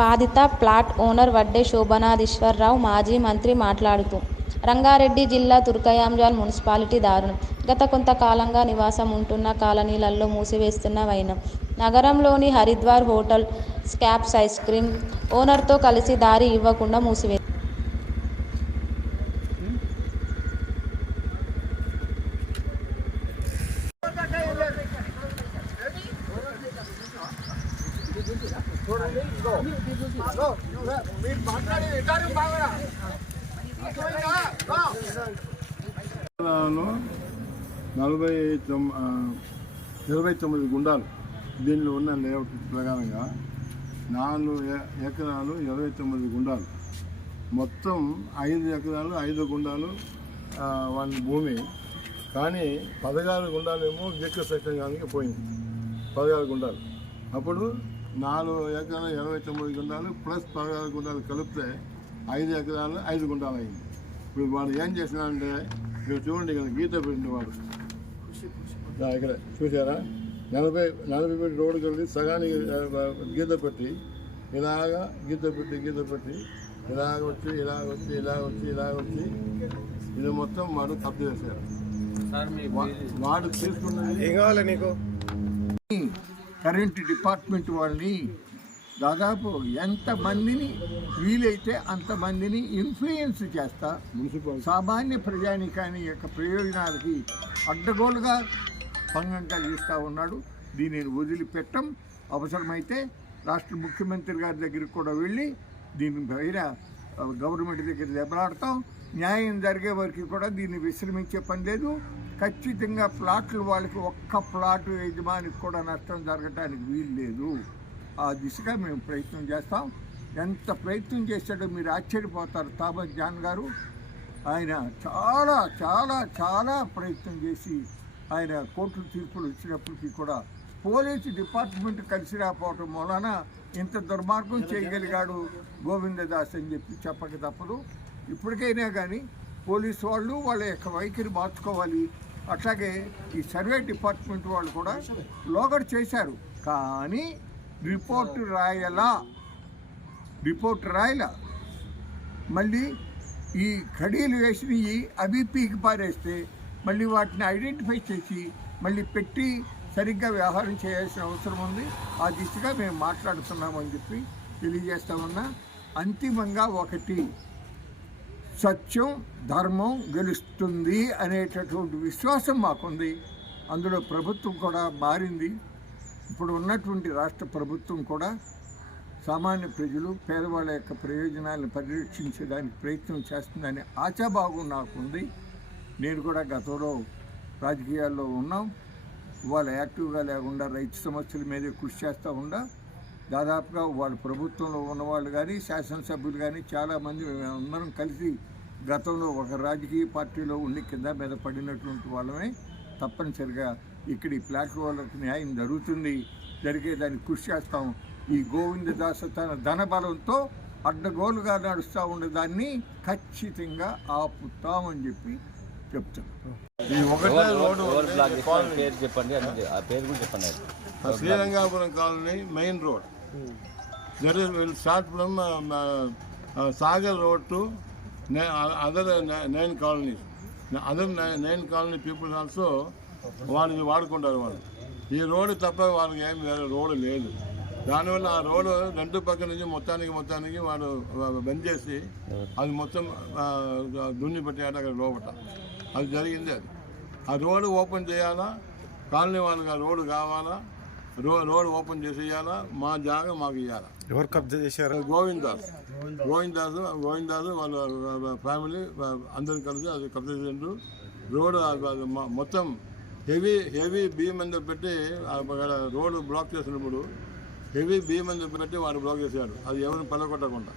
బాధిత plot owner Vadde Sobhanadreeswara Rao మాజీ మంత్రి మాట్లాడుతూ రంగారెడ్డి జిల్లా తుర్కయాంజాల్ మున్సిపాలిటీ దారుణం. గత కొంతకాలంగా నివాసం ఉంటున్న కాలనీలలో మూసివేస్తున్న వైనం. నగరంలోని Haridwar hotel scoops ice cream ఓనర్తో కలిసి దారి ఇవ్వకుండా మూసివే నలభై తొమ్ ఇరవై తొమ్మిది గుండాలు దీనిలో ఉన్న లేఅవుట్ ప్రకారంగా నాలుగు ఎకరాలు ఇరవై తొమ్మిది గుండాలు. మొత్తం ఐదు ఎకరాలు ఐదు గుండాలు వాళ్ళ భూమి. కానీ పదహారు గుండాలు ఏమో దిక్కు పోయింది. పదహారు గుండాలు. అప్పుడు నాలుగు ఎకరాలు ఇరవై తొమ్మిది గుండాలు ప్లస్ పదహారు గుండాలు కలిపితే ఐదు ఎకరాలు ఐదు గుండాలు అయింది. ఇప్పుడు వాడు ఏం చేసినాడంటే ఇక్కడ చూడండి ఇక్కడ గీత పెట్టిన వాడు. ఇక్కడ చూసారా నలభై నలభై పెట్టి రోడ్డు కలిసి సగానికి గీత పెట్టి ఇలాగా గీత పెట్టి గీత పెట్టి ఇలాగ వచ్చి ఇలాగ వచ్చి ఇలాగ వచ్చి ఇలాగ వచ్చి ఇది మొత్తం వాడు కబ్జా చేశారు వాడు తీసుకున్నది ఏం కావాలి నీకు? కరెంట్ డిపార్ట్మెంట్ వాళ్ళని దాదాపు ఎంతమందిని వీలైతే అంతమందిని ఇన్ఫ్లుయెన్స్ చేస్తా. మున్సిపల్ సామాన్య ప్రజానికాని యొక్క ప్రయోజనాలకి అడ్డగోలుగా భంగం కలిగిస్తూ ఉన్నాడు. దీనిని వదిలిపెట్టం. అవసరమైతే రాష్ట్ర ముఖ్యమంత్రి గారి దగ్గరికి కూడా వెళ్ళి దీని పైన గవర్నమెంట్ దగ్గర దెబ్బలాడతాం. న్యాయం జరిగే వరకు కూడా దీన్ని విశ్రమించే పని లేదు. ఖచ్చితంగా ప్లాట్లు వాళ్ళకి ఒక్క ప్లాట్ యజమానికి కూడా నష్టం జరగటానికి వీలు లేదు. ఆ దిశగా మేము ప్రయత్నం చేస్తాం. ఎంత ప్రయత్నం చేశాడో మీరు ఆశ్చర్యపోతారు. తాబత్ జాన్ గారు ఆయన చాలా చాలా చాలా ప్రయత్నం చేసి ఆయన కోర్టు తీర్పులు వచ్చినప్పటికీ కూడా పోలీసు డిపార్ట్మెంట్ కలిసి రాకపోవటం వలన ఇంత దుర్మార్గం చేయగలిగాడు గోవిందదాస్ అని చెప్పి చెప్పక తప్పదు. ఇప్పటికైనా కానీ పోలీసు వాళ్ళు వాళ్ళ యొక్క వైఖరి మార్చుకోవాలి. అట్లాగే ఈ సర్వే డిపార్ట్మెంట్ వాళ్ళు కూడా లోగడ్ చేశారు. కానీ రిపోర్ట్ రాయలా రిపోర్ట్ రాయలా. మళ్ళీ ఈ కడీలు వేసినవి అవి పీకి పారేస్తే మళ్ళీ వాటిని ఐడెంటిఫై చేసి మళ్ళీ పెట్టి సరిగ్గా వ్యవహారం చేయాల్సిన అవసరం ఉంది. ఆ దిశగా మేము మాట్లాడుతున్నామని చెప్పి తెలియజేస్తామన్నా అంతిమంగా ఒకటి సత్యం ధర్మం గెలుస్తుంది అనేటటువంటి విశ్వాసం మాకుంది. అందులో ప్రభుత్వం కూడా మారింది. ఇప్పుడు ఉన్నటువంటి రాష్ట్ర ప్రభుత్వం కూడా సామాన్య ప్రజలు పేదవాళ్ళ యొక్క ప్రయోజనాలను పరిరక్షించడానికి ప్రయత్నం చేస్తుందనే ఆశాభావం నాకుంది. నేను కూడా గతంలో రాజకీయాల్లో ఉన్నాం. వాళ్ళ యాక్టివ్గా లేకుండా రైతు సమస్యల మీదే కృషి చేస్తూ ఉండా దాదాపుగా వాళ్ళ ప్రభుత్వంలో ఉన్నవాళ్ళు కానీ శాసనసభ్యులు కానీ చాలామంది అందరం కలిసి గతంలో ఒక రాజకీయ పార్టీలో ఉండి కింద మీద పడినటువంటి వాళ్ళమే తప్పనిసరిగా ఇక్కడ ఈ ప్లాట్ వాళ్ళకి న్యాయం జరుగుతుంది. జరిగేదానికి కృషి చేస్తాం. ఈ గోవిందదాస తన ధనబలంతో అడ్డగోలుగా నడుస్తూ ఉండేదాన్ని ఖచ్చితంగా ఆపుతామని చెప్పి చెప్తాను. ఈ ఒకటే రోడ్డు చెప్పండి Srirangapuram colony main road. That is will start from Sagar road to other nine colonies other nine colony people also వాళ్ళని వాడుకుంటారు వాళ్ళు. ఈ రోడ్డు తప్ప వాళ్ళకి ఏం వేరే రోడ్డు లేదు. దానివల్ల ఆ రోడ్డు రెండు పక్క నుంచి మొత్తానికి మొత్తానికి వాడు బంద్ చేసి అది మొత్తం దున్ని పెట్టాడు అక్కడ లోపల అది జరిగింది అది. ఆ రోడ్డు ఓపెన్ చేయాలా? కాలనీ వాళ్ళకి ఆ రోడ్డు కావాలా? రో రోడ్ ఓపెన్ చేసేయాలా? మా జాగా మాకు ఇవ్వాలా ఎవరు కబ్జా చేశారు? గోవిందాస్. గోవిందాస్. గోవిందాస్ వాళ్ళ ఫ్యామిలీ అందరు కలిసి అది కబ్జా చేసిండ్రు. రోడ్ మొత్తం హెవీ హెవీ బీమ్ మీద పెట్టి ఆ అక్కడ రోడ్ బ్లాక్ చేసినప్పుడు హెవీ బీమ్ మీద పెట్టి వాడు బ్లాక్ చేశాడు. అది ఎవరిని పల్లకొట్టకుండా